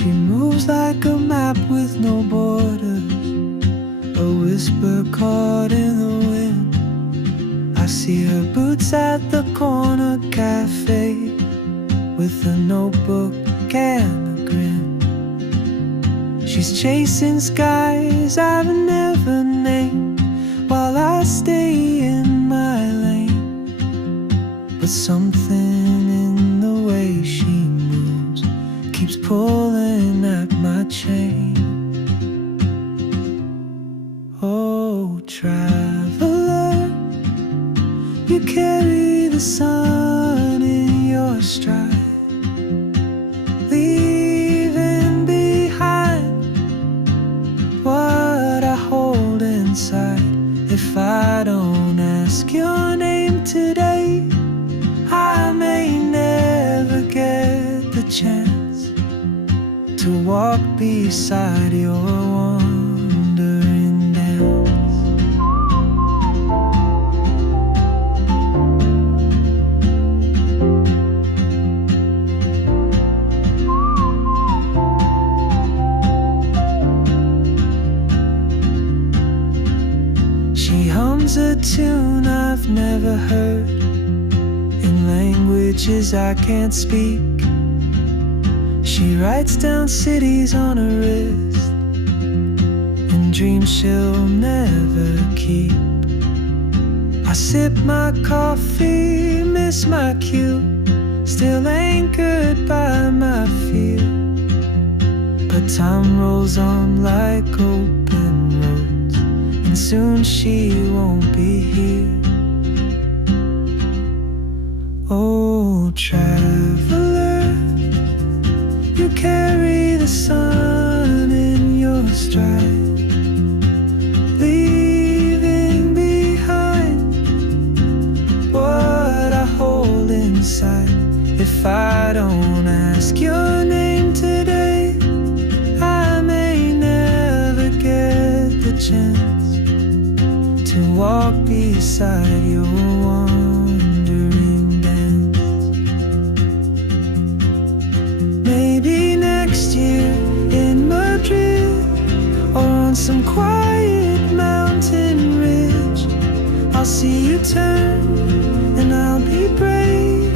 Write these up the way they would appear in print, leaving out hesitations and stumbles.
She moves like a map with no borders, a whisper caught in the wind. I see her boots at the corner cafe, with a notebook and a grin. She's chasing skies I've never named, while I stay in my lane. But something in the way she moves keeps pulling at my chain. Oh, traveler, you carry the sun in your stride, leaving behind what I hold inside. If I don't ask your name today, I may never get the chance to walk beside your wandering dance. She hums a tune I've never heard, in languages I can't speak. She writes down cities on her wrist, and dreams she'll never keep. I sip my coffee, miss my cue, still anchored by my fear. But time rolls on like open roads, and soon she won't be here. Oh, traveler, you carry the sun in your stride, leaving behind what I hold inside. If I don't ask your name today, I may never get the chance to walk beside your wandering dance. Maybe next year in Madrid, or on some quiet mountain ridge, I'll see you turn and I'll be brave.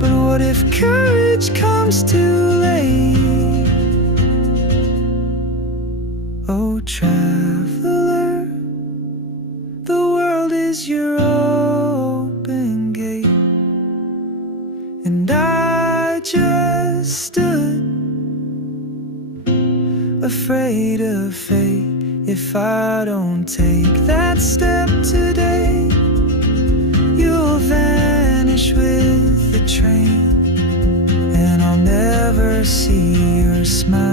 But what if courage comes too late? Oh, traveler, the world is your open gate, and I just stood afraid of fate. If I don't take that step today, you'll vanish with the train, and I'll never see your smile